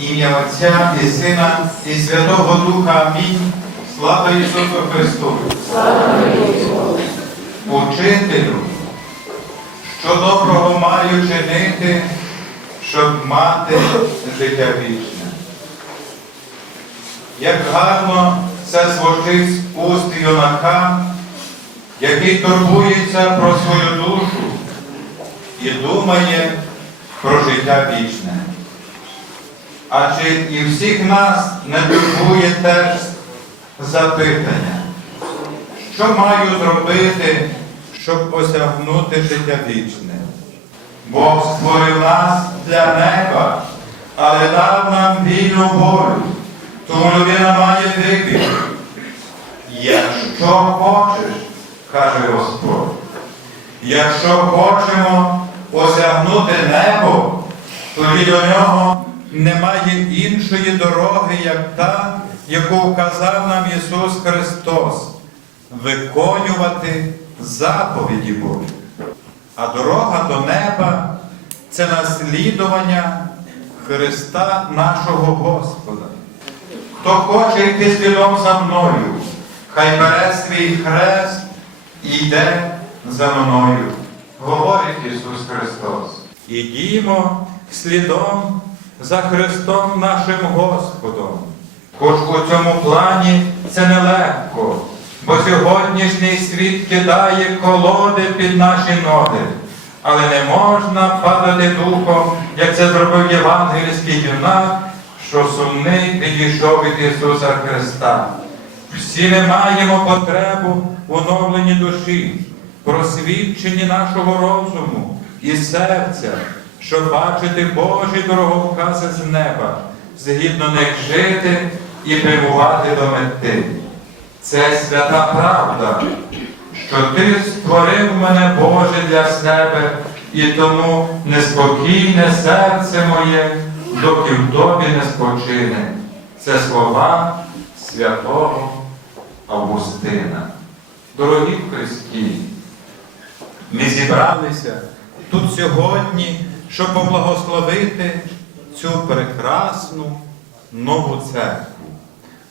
Ім'я Отця і Сина і Святого Духа. Амінь. Слава Ісусу Христу! Учителю, що доброго маю чинити, щоб мати життя вічне. Як гарно це звучить з уст юнака, який турбується про свою душу і думає про життя вічне. А чи і всіх нас не турбує теж запитання, що маю зробити, щоб осягнути життя вічне? Бог створив нас для неба, але дав нам вільну волю, тому людина має вибір. Якщо хочеш, каже Господь, якщо хочемо осягнути небо, тоді до нього немає іншої дороги, як та, яку вказав нам Ісус Христос, виконувати заповіді Божі. А дорога до неба це наслідування Христа нашого Господа. Хто хоче йти слідом за мною, хай бере свій хрест і йде за мною, говорить Ісус Христос. Ідімо слідом за Христом нашим Господом. Хоч у цьому плані це нелегко, бо сьогоднішній світ кидає колоди під наші ноги. Але не можна падати духом, як це зробив євангельський юнак, що сумний підійшов від Ісуса Христа. Всі ми маємо потребу в оновленні душі, просвідченні нашого розуму і серця, щоб бачити Божі дороговкази з неба, згідно них жити і прямувати до мети. Це свята правда, що ти створив мене, Боже, для себе, і тому неспокійне серце моє, доки в тобі не спочине. Це слова святого Августина. Дорогі Христі, ми зібралися тут сьогодні, щоб поблагословити цю прекрасну нову церкву,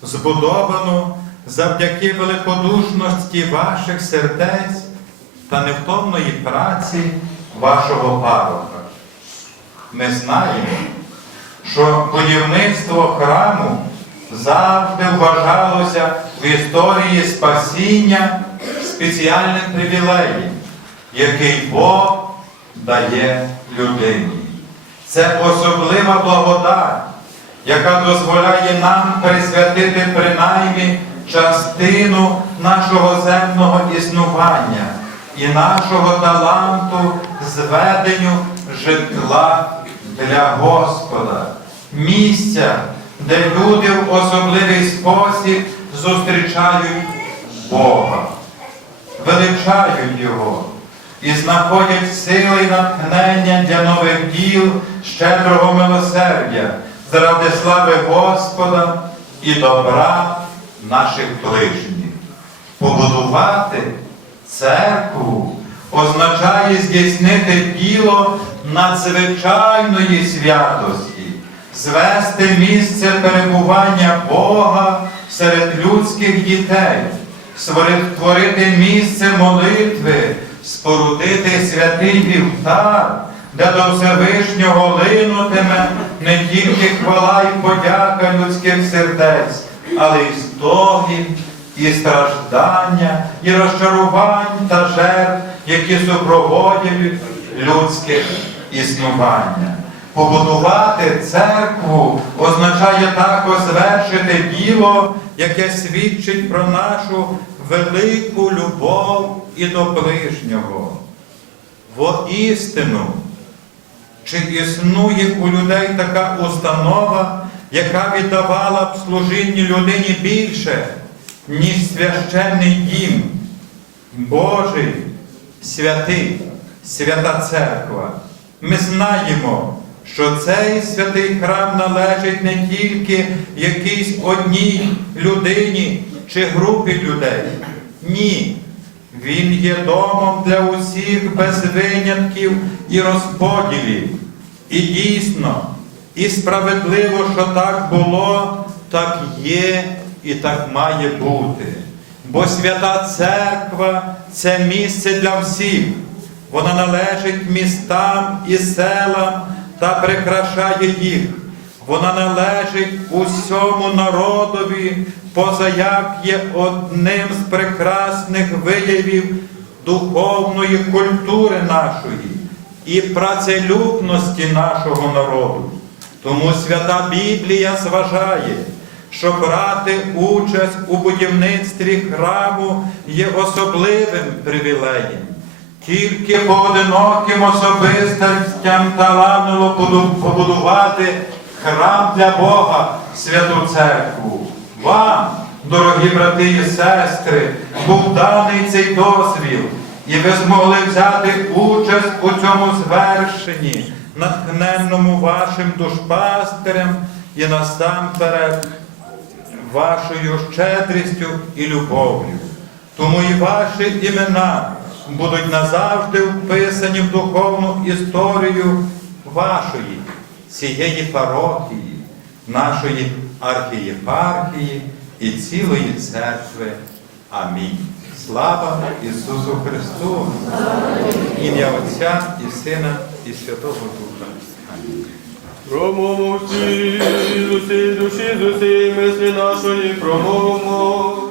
збудовану завдяки великодушності ваших сердець та невтомної праці вашого парока. Ми знаємо, що будівництво храму завжди вважалося в історії спасіння спеціальним привілеєм, який Бог дає людині. Це особлива благодать, яка дозволяє нам присвятити принаймні частину нашого земного існування і нашого таланту зведенню житла для Господа, місця, де люди в особливий спосіб зустрічають Бога, величають Його і знаходять сили і натхнення для нових діл щедрого милосердя заради слави Господа і добра наших ближніх. Побудувати церкву означає здійснити діло надзвичайної святості, звести місце перебування Бога серед людських дітей, створити місце молитви, спорудити святий вівтар, де до Всевишнього линутиме не тільки хвала і подяка людських сердець, але й стогін, і страждання, і розчарувань та жертв, які супроводять людське існування. Побудувати церкву означає також звершити діло, яке свідчить про нашу велику любов і до ближнього. Воістину, чи існує у людей така установа, яка віддавала б служінні людині більше, ніж священний дім, Божий, святий, свята церква. Ми знаємо, що цей святий храм належить не тільки якійсь одній людині чи групі людей. Ні. Він є домом для усіх без винятків і розподілів. І дійсно, і справедливо, що так було, так є і так має бути. Бо свята церква це місце для всіх. Вона належить містам і селам та прикрашає їх. Вона належить усьому народові, поза як є одним з прекрасних виявів духовної культури нашої і працелюбності нашого народу. Тому свята Біблія зважає, що брати участь у будівництві храму є особливим привілеєм. Тільки поодиноким особистостям талануло побудувати храм для Бога, святу церкву. Вам, дорогі брати і сестри, був даний цей дозвіл, і ви змогли взяти участь у цьому звершенні, натхненному вашим душпастерем і насамперед вашою щедрістю і любов'ю. Тому і ваші імена будуть назавжди вписані в духовну історію вашої, цієї парохії, нашої архієпархії і цілої церкви. Амінь. Слава Ісусу Христу! Ім'я Отця і Сина, і Святого Духа. Амінь. Промовмо всі, з усій душі, з усієї мислі нашої промовмо.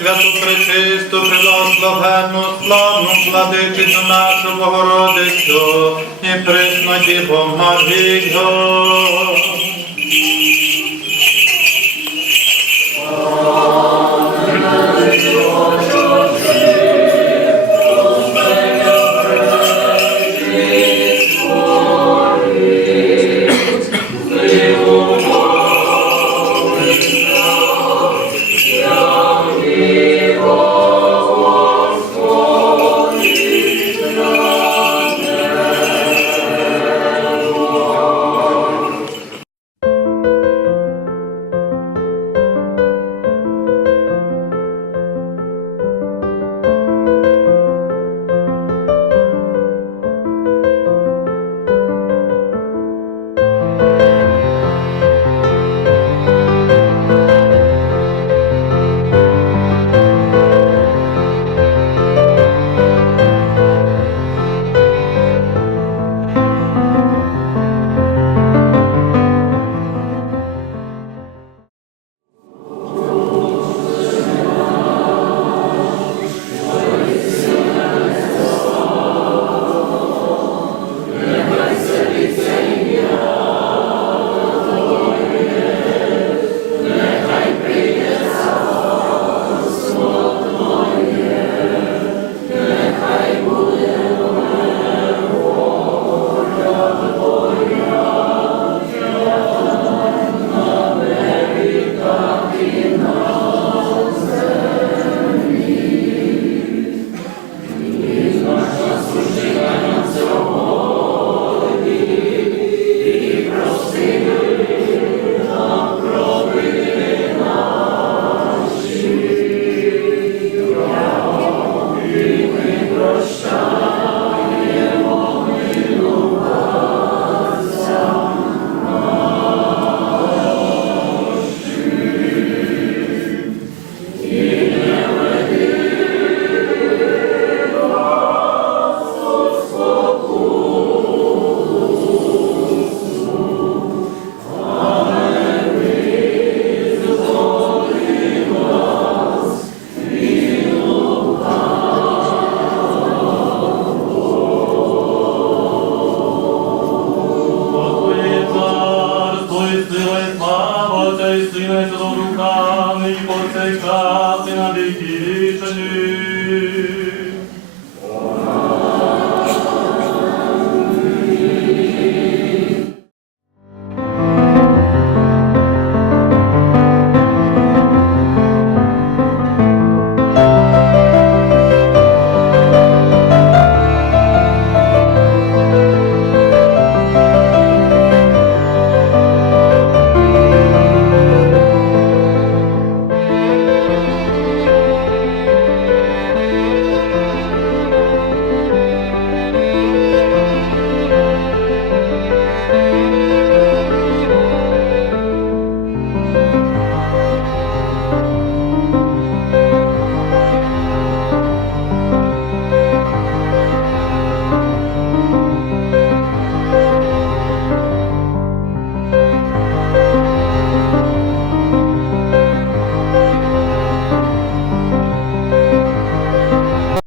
За пресвяту пречисту, прилословенну, славну владичицю нашу Богородицю і присно Марію.